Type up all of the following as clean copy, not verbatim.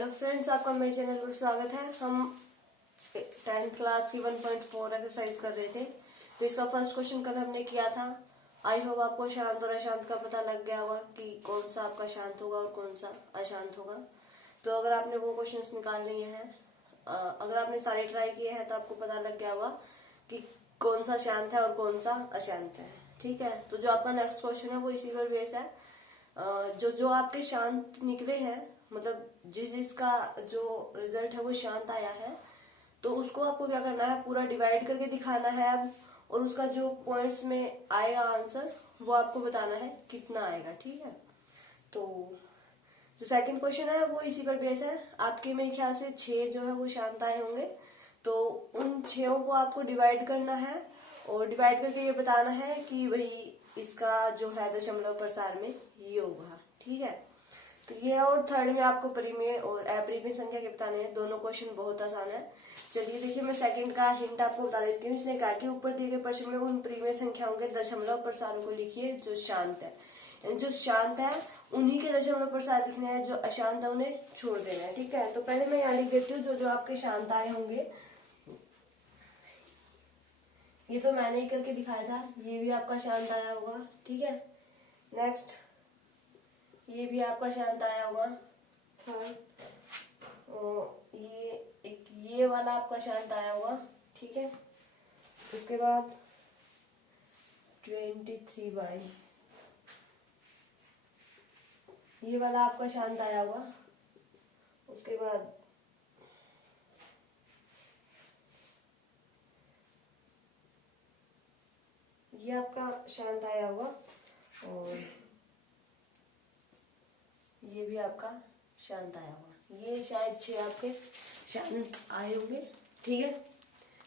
Hello friends, आपका मेरे channel पर स्वागत है। हम 10th क्लास की 1.4 एक्सरसाइज कर रहे थे। तो इसका फर्स्ट क्वेश्चन कल हमने किया था। आई होप आपको शांत और अशांत का पता लग गया होगा कि कौन सा आपका शांत होगा और कौन सा अशांत होगा। तो अगर आपने वो क्वेश्चंस निकाल लिए हैं, अगर आपने सारे ट्राई किए हैं तो आपको पता लग गया होगा कि कौन सा शांत है और कौन सा अशांत है। ठीक है, तो जो आपका नेक्स्ट क्वेश्चन है वो इसी पर बेस है। जो जो आपके शांत निकले हैं, मतलब जिसका जो रिजल्ट है वो शांत आया है, तो उसको आपको क्या करना है, पूरा डिवाइड करके दिखाना है अब। और उसका जो पॉइंट्स में आएगा आंसर वो आपको बताना है कितना आएगा। ठीक है, तो जो सेकंड क्वेश्चन है वो इसी पर बेस है। आपके मेरे ख्याल से 6 जो है वो शांत आए होंगे, तो उन 6 को आपको डिवाइड करना है और डिवाइड करके ये बताना है कि भाई इसका जो है दशमलव प्रसार में ये होगा। ठीक है, तो ये और थर्ड में आपको परिमेय और अपरिमेय संख्या के बताने हैं। दोनों क्वेश्चन बहुत आसान है। चलिए देखिए, मैं सेकंड का हिंट आपको बता देती हूँ। इसने कहा कि ऊपर दिए गए प्रश्न में उन परिमेय संख्याओं के दशमलव प्रसारों को लिखिए जो शांत है। जो शांत है उन्हीं के दशमलव प्रसार लिखने हैं, जो अशांत है उन्हें छोड़ देना है। ठीक है, तो पहले मैं यहाँ लिख देती हूँ जो जो आपके शांत आए होंगे। ये तो मैंने ही करके दिखाया था, ये भी आपका शांत आया होगा। ठीक है, नेक्स्ट ये भी आपका शांत आया होगा। हाँ, ये वाला आपका शांत आया होगा। ठीक है, उसके बाद 23/, ये वाला आपका शांत आया होगा। उसके बाद ये आपका शांत आया होगा और ये भी आपका शांत आया होगा। ये शायद 6 आपके शांत आए होंगे। ठीक है,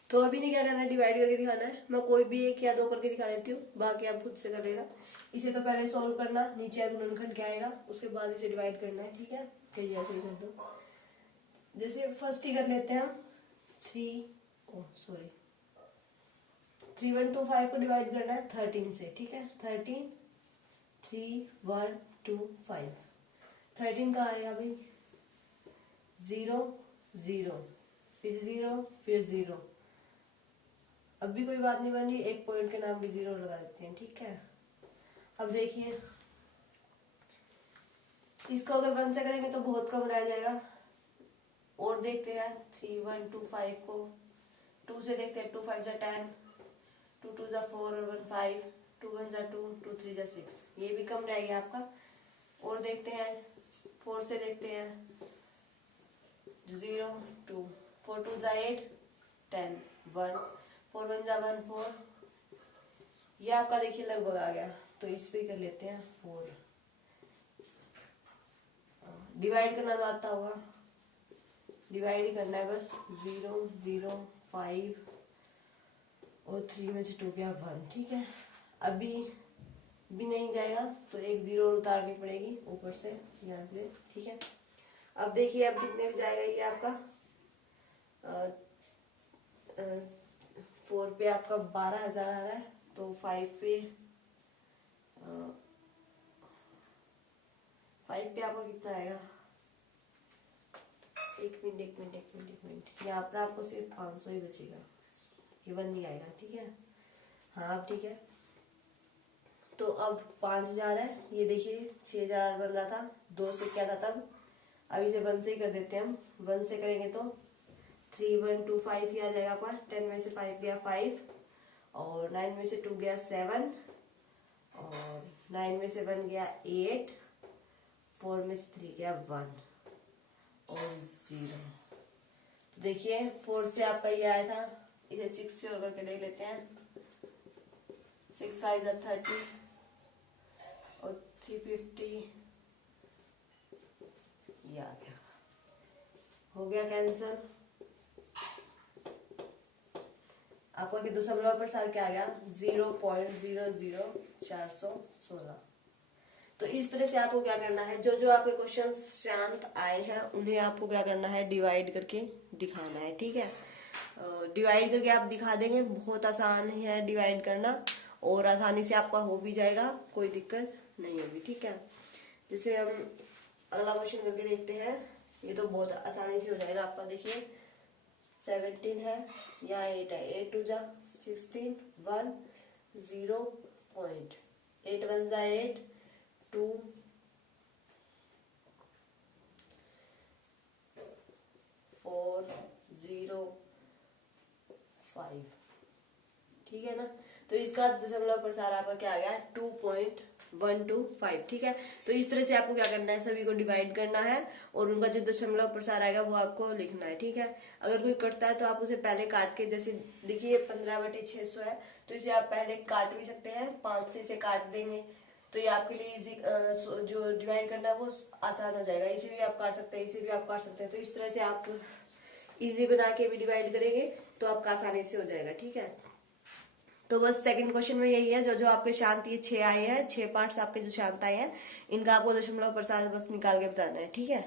तो अभी नहीं क्या करना है, डिवाइड करके दिखाना है। मैं कोई भी 1 या 2 करके दिखा देती हूँ, बाकी आप खुद से कर लेना। इसे तो पहले सॉल्व करना, नीचे गुणनखंड क्या आएगा, उसके बाद इसे डिवाइड करना है। ठीक है, चलिए ऐसे ही कर दो। जैसे फर्स्ट ही कर लेते हैं हम 3125 को डिवाइड करना है 13 से। ठीक है, 13 3 1 2 5। 13 का आएगा भाई 0 0, फिर 0 फिर 0। अब भी कोई बात नहीं बन रही, एक पॉइंट के नाम भी 0 लगा देते हैं। ठीक है, अब देखिए इसको अगर 1 से करेंगे तो बहुत कम रह जाएगा। और देखते हैं 3 1 2 5 को 2 से देखते हैं। 2 5 जा 10, 2 2 जा 4 और 1 5, 2 1 जा 2, 2 3 जा 6, ये भी कम रह गया आपका। और देखते हैं 4 से देखते हैं 0 2, 4 2 जा 8 10 1, 4 1 जा 1 4, ये आपका देखिए लगभग आ गया। तो इस पे कर लेते हैं 4। डिवाइड करना तो आता होगा, डिवाइड ही करना है बस। 0 0 5 और 3 में से 2 गया 1। ठीक है, अभी भी नहीं जाएगा तो एक 0 उतारनी पड़ेगी ऊपर से यहाँ पे। ठीक है, अब देखिए अब कितने में जाएगा ये आपका 4 पे आपका 12,000 आ रहा है, तो 5 पे आपका कितना आएगा। एक मिनट, यहाँ पर आपको सिर्फ 500 ही बचेगा, ये 1 नहीं आएगा। ठीक है, हाँ अब ठीक है। तो अब 5,000 है, ये देखिए 6,000 बन रहा था, 2 से क्या था तब। अब इसे 1 से ही कर देते हैं हम। 1 से करेंगे तो 3 1 2 5 ही आ जाएगा आपका। 10 में से 5 गया 5 और 9 में से 2 गया 7 और 9 में से 1 गया 8, 4 में से 3 गया 1 और 0। देखिए 4 से आपका ये आया था, इसे 6 से और करके देख लेते हैं। 6 5 जा 30 और 350, ये आ गया, हो गया कैंसिल। आपका कि दशमलव प्रसार क्या आ गया 0.00416। तो इस तरह से आपको क्या करना है, जो जो आपके क्वेश्चन शांत आए हैं उन्हें आपको क्या करना है, डिवाइड करके दिखाना है। ठीक है, डिवाइड करके आप दिखा देंगे, बहुत आसान है डिवाइड करना और आसानी से आपका हो भी जाएगा, कोई दिक्कत नहीं होगी। ठीक है, जैसे हम अगला क्वेश्चन करके देखते हैं। ये तो बहुत आसानी से हो जाएगा आपका। देखिए 17 है, यहाँ 8 है, 8 टू जा 16, 1 0 पॉइंट, 8 1 जा 8, 2 4 0 5, ठीक है ना। तो इसका दशमलव प्रसार आपका क्या आ गया, 2.125, ठीक है। तो इस तरह से आपको क्या करना है, सभी को डिवाइड करना है और उनका जो दशमलव प्रसार आएगा वो आपको लिखना है, ठीक है। अगर कोई कटता है तो आप उसे पहले काट के, जैसे देखिए 15/600 है तो इसे आप पहले काट भी सकते हैं, 5 से इसे काट देंगे तो ये आपके लिए इजी, जो डिवाइड करना है वो आसान हो जाएगा। इसे भी आप काट सकते हैं, इसे भी आप काट सकते हैं। तो इस तरह से आप इजी बना के भी डिवाइड करेंगे तो आपका आसानी से हो जाएगा, ठीक है। तो बस सेकंड क्वेश्चन में यही है, जो जो आपके शांत ये 6 आए हैं, 6 पार्ट्स आपके जो शांत आए हैं, इनका आपको दशमलव प्रसार बस निकाल के बताना है, ठीक है।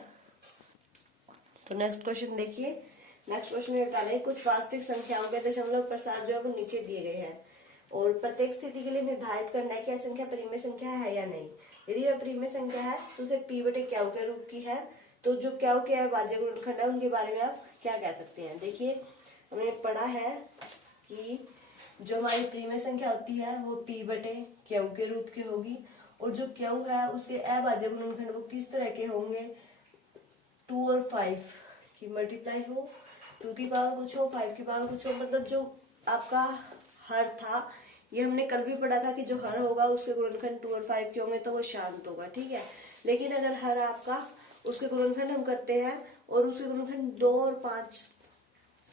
तो नेक्स्ट क्वेश्चन देखिए। नेक्स्ट क्वेश्चन में बताना है कुछ वास्तविक संख्याओं के दशमलव प्रसार जो है वो नीचे दिए गए हैं और प्रत्येक स्थिति के लिए निर्धारित करना है कि यह संख्या परिमेय संख्या है या नहीं। यदि वह परिमेय संख्या है तो उसे p बटे क्यू के रूप की है। तो जो क्यू के अभाज्य गुणनखंड है उनके बारे में आप क्या कह सकते हैं। देखिए हमने पढ़ा है कि जो हमारी परिमेय संख्या होती है वो p बटे क्यू के रूप की होगी और जो क्यू है उसके अभाज्य गुणनखंड वो किस तरह के होंगे, 2 और 5 की मल्टीप्लाई हो, 2 की पावर कुछ हो, 5 की पावर कुछ हो। मतलब जो आपका हर था ये हमने कल भी पढ़ा था कि जो हर होगा उसके गुणनखंड 2 और 5 के होंगे तो वो शांत होगा, ठीक है। लेकिन अगर हर आपका उसके गुणनखंड हम करते हैं और उसके गुणनखंड 2 और 5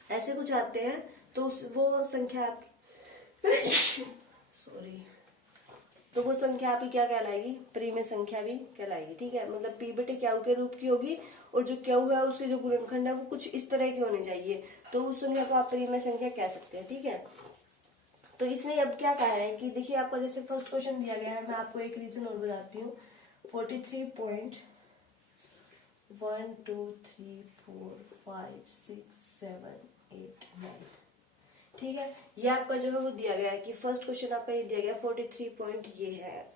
ऐसे कुछ आते हैं तो वो संख्या आपकी सॉरी, तो वो संख्या आपकी क्या कहलाएगी, परिमेय संख्या भी कहलाएगी, ठीक है। मतलब p बटे क्यू के रूप की होगी और जो क्यू है उसके जो गुणनखंड है वो कुछ इस तरह के होने चाहिए, तो उस संख्या को आप परिमेय संख्या कह सकते हैं, ठीक है। तो इसने अब क्या कहा है कि देखिए आपका जैसे फर्स्ट क्वेश्चन दिया गया है, मैं आपको एक रीजन और बताती हूँ। 43.123456789, ठीक है। ये आपका जो है वो दिया गया है कि फर्स्ट क्वेश्चन आपका ये दिया गया 43 पॉइंट ये है,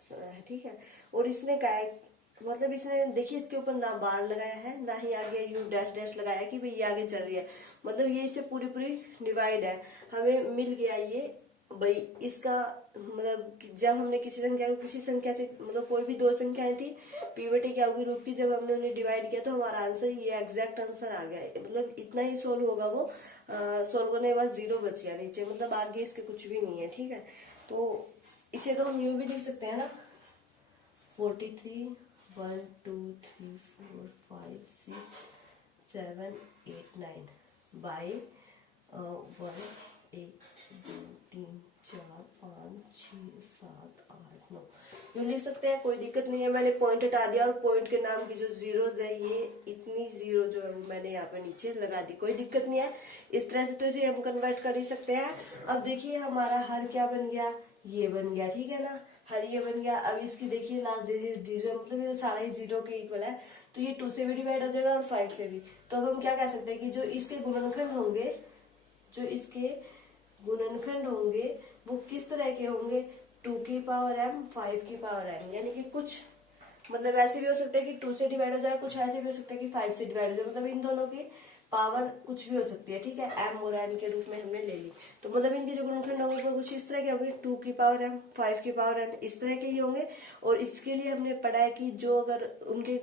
ठीक है। और इसने कहा है, मतलब इसने देखिए इसके ऊपर ना बार लगाया है ना ही आगे यू डैश डैश लगाया कि भाई ये आगे चल रही है, मतलब ये इससे पूरी पूरी डिवाइड है। हमें मिल गया ये भाई इसका, मतलब जब हमने किसी संख्या को किसी संख्या से, मतलब कोई भी दो संख्याएं थी p बटे क्यू के रूप की, जब हमने उन्हें डिवाइड किया तो हमारा आंसर ये एग्जैक्ट आंसर आ गया है। मतलब इतना ही सोल्व होगा वो, सोल्व करने के बाद 0 बच गया नीचे, मतलब आगे इसके कुछ भी नहीं है, ठीक है। तो इसे तो हम यूं भी लिख सकते हैं ना, 43 1 2 3 4 5 6 7 8 9 बाई 1 1 2 3 4 5 6 7 8 9 यूं लिख सकते हैं, कोई दिक्कत नहीं है। मैंने पॉइंट हटा दिया और पॉइंट के नाम की जो जीरोज है ये इतनी जीरो जो है वो मैंने यहाँ पे नीचे लगा दी, कोई दिक्कत नहीं है। इस तरह से तो इसे हम कन्वर्ट कर ही सकते हैं। अब देखिए हमारा हर क्या बन गया, ये बन गया, ठीक है ना, हर ये बन गया। अब इसकी देखिए लास्ट डिजिट 0, मतलब ये सारा ही 0 के इक्वल है, तो ये 2 से भी डिवाइड हो जाएगा और 5 से भी। तो अब हम क्या कह सकते हैं कि जो इसके गुणनखंड होंगे, जो इसके गुणनखंड होंगे वो किस तरह के होंगे, 2 की पावर m 5 की पावर n, यानी कि कुछ मतलब ऐसे भी हो सकता है कि 2 से डिवाइड हो जाए, कुछ ऐसे भी हो सकता है कि 5 से डिवाइड हो जाए, मतलब इन दोनों की पावर कुछ भी हो सकती है, ठीक है। m और n के रूप में हमने ले ली, तो मतलब इनके जो गुणनखंड होंगे वो कुछ इस तरह के होंगे, 2 की पावर m 5 की पावर n, इस तरह के ही होंगे। और इसके लिए हमने पढ़ा है कि जो अगर उनके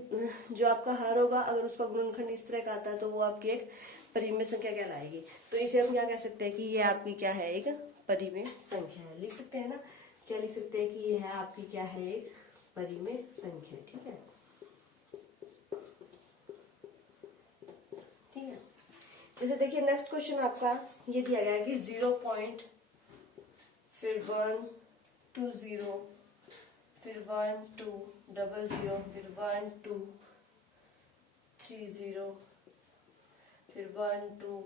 जो आपका हर होगा अगर उसका गुणनखंड इस तरह का आता है तो वो आपकी एक परिमेय संख्या कहलाएगी। तो इसे हम क्या कह सकते हैं कि ये आपकी क्या है, एक परिमेय संख्या है। लिख सकते हैं ना, क्या लिख सकते हैं कि ये है आपकी क्या है, एक परिमेय संख्या, ठीक है। ठीक है, जैसे देखिए नेक्स्ट क्वेश्चन आपका ये दिया गया है कि 0 पॉइंट, फिर 1 2 0, फिर 1 2 0 0, फिर 1 2 3 0, फिर 1 2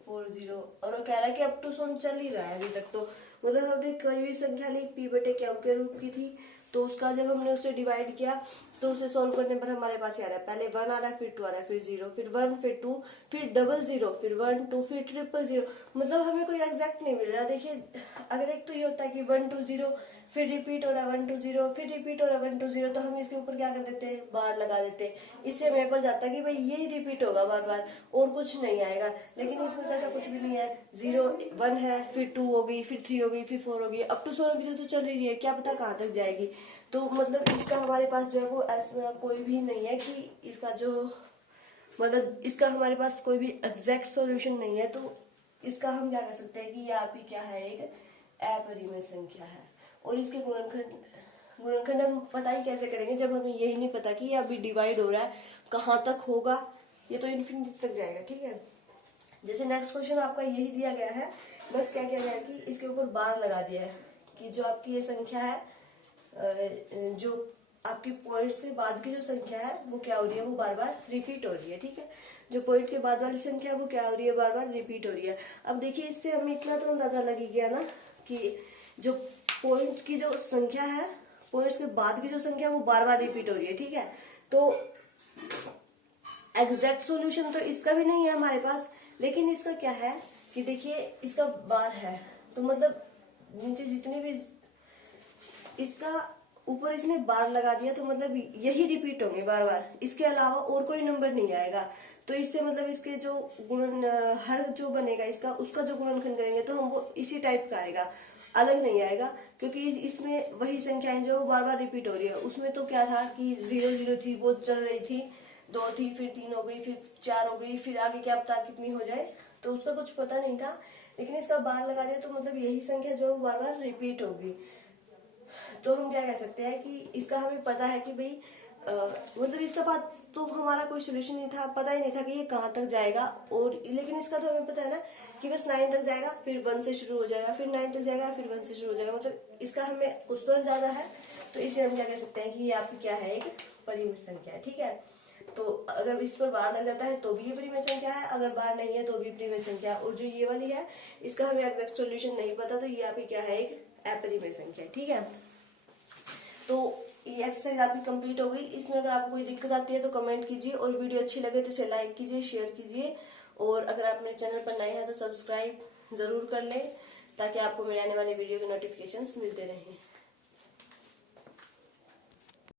4 0, और वो कह रहा है कि अप टू सोन चल ही रहा है अभी तक। तो मतलब हमने कोई भी संख्या ली p बटे क्यू के रूप की थी, तो उसका जब हमने उसे डिवाइड किया तो उसे सॉल्व करने पर हमारे पास आ रहा है, पहले 1 आ रहा है, फिर 2 आ रहा है, फिर 0, फिर 1, फिर 2, फिर 0 0, फिर 1 2, फिर 0 0, मतलब हमें कोई एग्जैक्ट नहीं मिल रहा। देखिए अगर एक तो ये होता है कि 1 2 0 फिर रिपीट हो रहा है 1 2 0, फिर रिपीट हो रहा है 1 2 0, तो हम इसके ऊपर क्या कर देते हैं, बार लगा देते हैं। इससे मेरे को जाता है कि भाई यही रिपीट होगा बार बार और कुछ नहीं आएगा। लेकिन इसमें तो ऐसा कुछ भी नहीं है, 0 1 है, फिर 2 हो गई, फिर 3 हो गई, फिर 4 हो गई, अप टू 16 भी तो चल रही है, क्या पता कहाँ तक जाएगी। तो मतलब इसका हमारे पास जो है वो ऐसा कोई भी नहीं है कि इसका जो मतलब इसका हमारे पास कोई भी एग्जैक्ट सॉल्यूशन नहीं है। तो इसका हम क्या कर सकते हैं कि ये आपकी क्या है, एक अपरिमेय संख्या है। और इसके गुणनखंड हम पता ही कैसे करेंगे जब हमें यही नहीं पता कि ये अभी डिवाइड हो रहा है, कहाँ तक होगा, ये तो इन्फिनिटी तक जाएगा। ठीक है, जैसे नेक्स्ट क्वेश्चन आपका यही दिया गया है, बस क्या किया गया है कि इसके ऊपर बार लगा दिया है कि जो आपकी ये संख्या है, जो आपकी पॉइंट से बाद की जो संख्या है वो क्या हो रही है, वो बार बार रिपीट हो रही है। ठीक है, जो पॉइंट के बाद वाली संख्या है वो क्या हो रही है, बार बार रिपीट हो रही है। अब देखिए इससे हमें इतना तो अंदाजा लग ही गया ना कि जो पॉइंट की जो संख्या है, पॉइंट्स के बाद की जो संख्या है वो बार बार रिपीट हो रही है। ठीक है, तो एग्जैक्ट सॉल्यूशन तो इसका भी नहीं है हमारे पास, लेकिन इसका क्या है कि देखिए इसका बार है, तो मतलब नीचे जितने भी इसका ऊपर इसने बार लगा दिया, तो मतलब यही रिपीट होंगे बार बार, इसके अलावा और कोई नंबर नहीं आएगा। तो इससे मतलब इसके जो गुणन हर जो बनेगा इसका, उसका जो गुणनखंड करेंगे तो हम वो इसी टाइप का आएगा, अलग नहीं आएगा, क्योंकि इसमें वही संख्याएं जो बार बार रिपीट हो रही है। उसमें तो क्या था कि 0 0 थी, वो चल रही थी, 2 थी, फिर 3 हो गई, फिर 4 हो गई, फिर आगे क्या पता कितनी हो जाए, तो उसका कुछ पता नहीं था। लेकिन इसका बार लगा दिया तो मतलब यही संख्या जो बार बार रिपीट होगी। तो हम क्या कह सकते हैं कि इसका हमें पता है कि भाई मतलब इसका बात तो हमारा कोई सोल्यूशन नहीं था, पता ही नहीं था कि ये कहाँ तक जाएगा। और लेकिन इसका तो हमें पता है ना कि बस 9 तक जाएगा, फिर 1 से शुरू हो जाएगा, फिर 9 तक जाएगा, फिर 1 से शुरू हो जाएगा। मतलब इसका हमें कुछ तो ज्यादा है, तो इसे हम क्या कह सकते हैं कि ये आपकी क्या है, एक परिमित संख्या है। ठीक है, तो अगर इस पर बार लग जाता है तो भी ये परिमित संख्या है, अगर बार नहीं है तो भी परिमित संख्या। और जो ये वाली है इसका हमें एग्जैक्ट सोल्यूशन नहीं पता, तो ये आपकी क्या है, एक अपरिमेय संख्या है। ठीक है, तो ये एक्सरसाइज आपकी कंप्लीट हो गई। इसमें अगर आपको कोई दिक्कत आती है तो कमेंट कीजिए, और वीडियो अच्छी लगे तो इसे लाइक कीजिए, शेयर कीजिए, और अगर आप मेरे चैनल पर नए हैं तो सब्सक्राइब जरूर कर लें, ताकि आपको मेरे आने वाले वीडियो के नोटिफिकेशंस मिलते रहें।